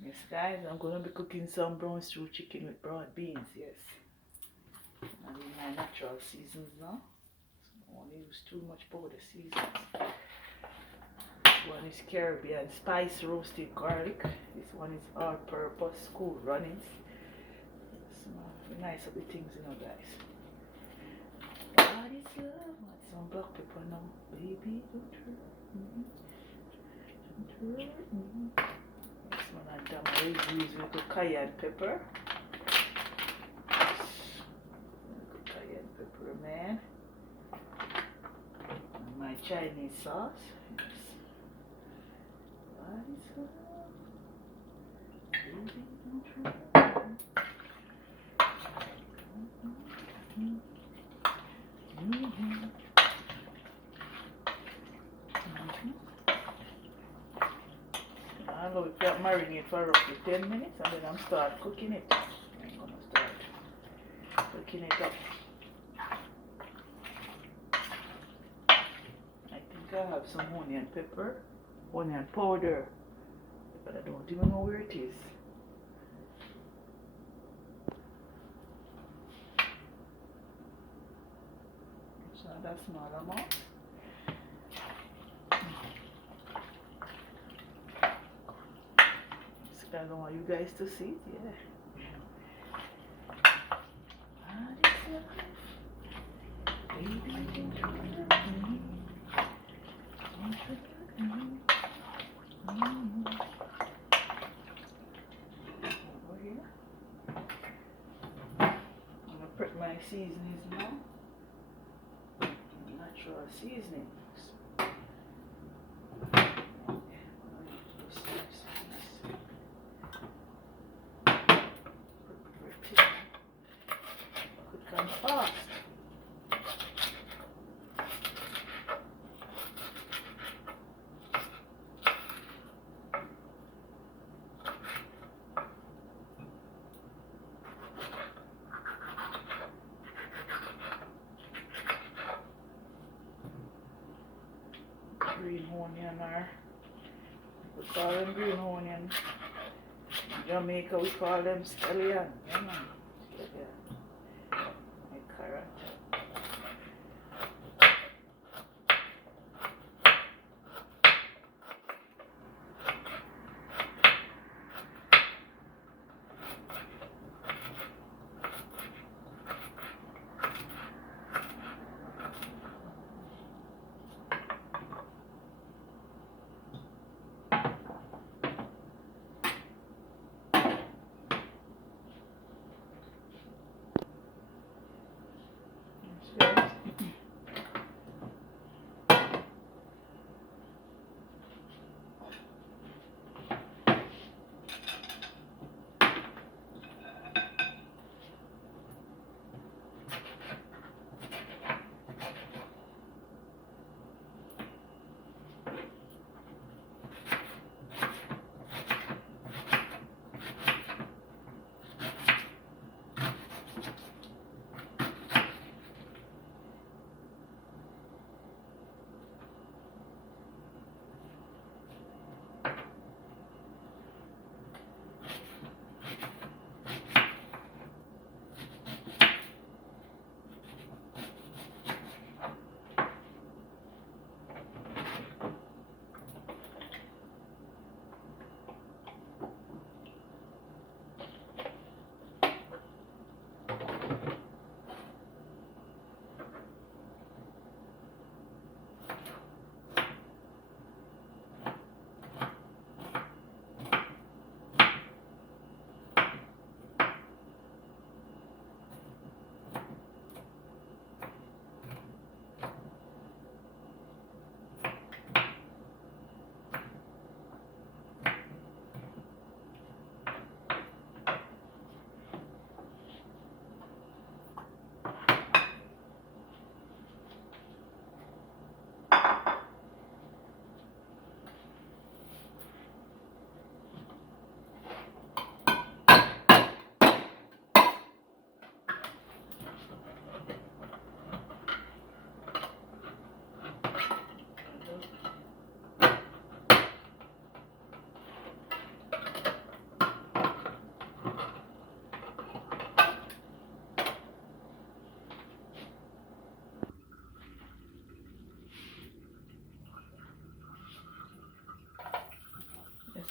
Yes, guys, I'm gonna be cooking some brown stew chicken with broad beans. Yes, I mean my natural seasons now. So I don't use too much powder seasons. This one is Caribbean spice roasted garlic. This one is all-purpose cool runnings. Some nice of the things, guys. God is love. Want some black pepper now, baby? Don't hurt me. Don't hurt me. This one I done use with the cayenne pepper. Cayenne pepper, man. And my Chinese sauce. Yes. God is love. Baby, don't hurt me. I'm going to marinate for roughly 10 minutes and then I'm start cooking it. I'm going to start cooking it up. I think I have some onion pepper, onion powder, but I don't even know where it is. It's not that small amount. I don't want you guys to see it, yeah. Over here. I'm gonna prep my seasonings now. Natural seasonings. Quick and fast. Green onion or we call them green onion. In Jamaica we call them scallion. Yeah, man. Scallion. And carrot.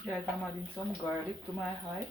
Guys, I'm adding some garlic to my high.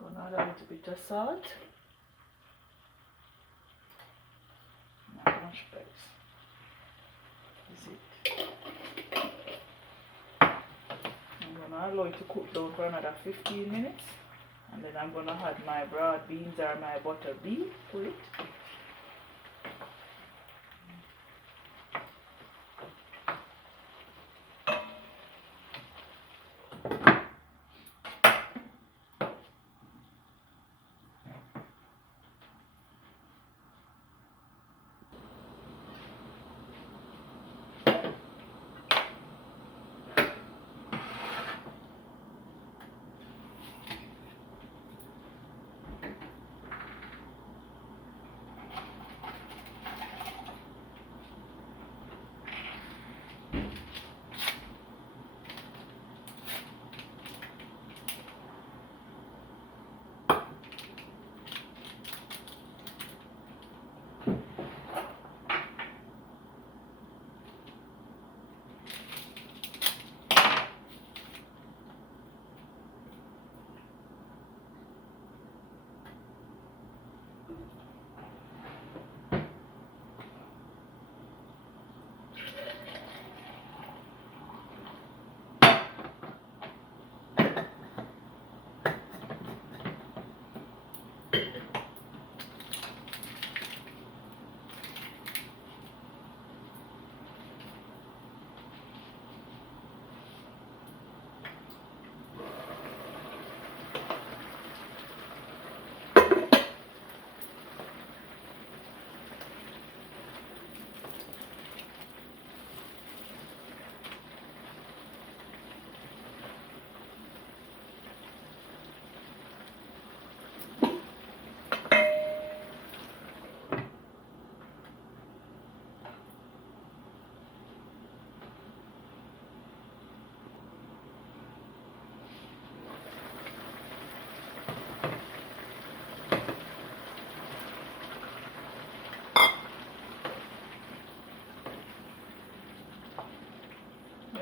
Gonna add a little bit of salt. Not much spice. Is it? I'm gonna allow it to cook down for another 15 minutes. And then I'm gonna add my broad beans or my butter bean to it.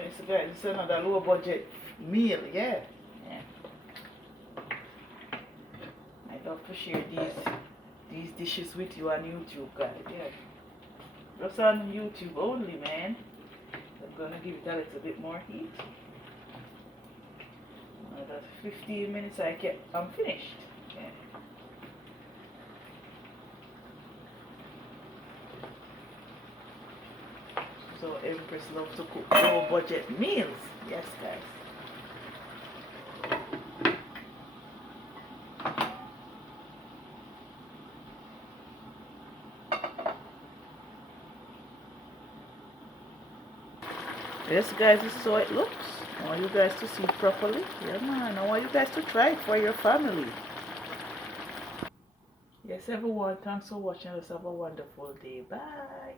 Yes, guys, it's another low budget meal, yeah. Yeah. I love to share these dishes with you on YouTube, guys, yeah. Just on YouTube only, man. I'm gonna give it a little bit more heat. Another 15 minutes I'm finished. Yeah. So Empress loves to cook low budget meals. Yes, guys. Yes, guys, this is how it looks. I want you guys to see it properly. Yeah, man. I want you guys to try it for your family. Yes, everyone. Thanks for watching. Let's have a wonderful day. Bye.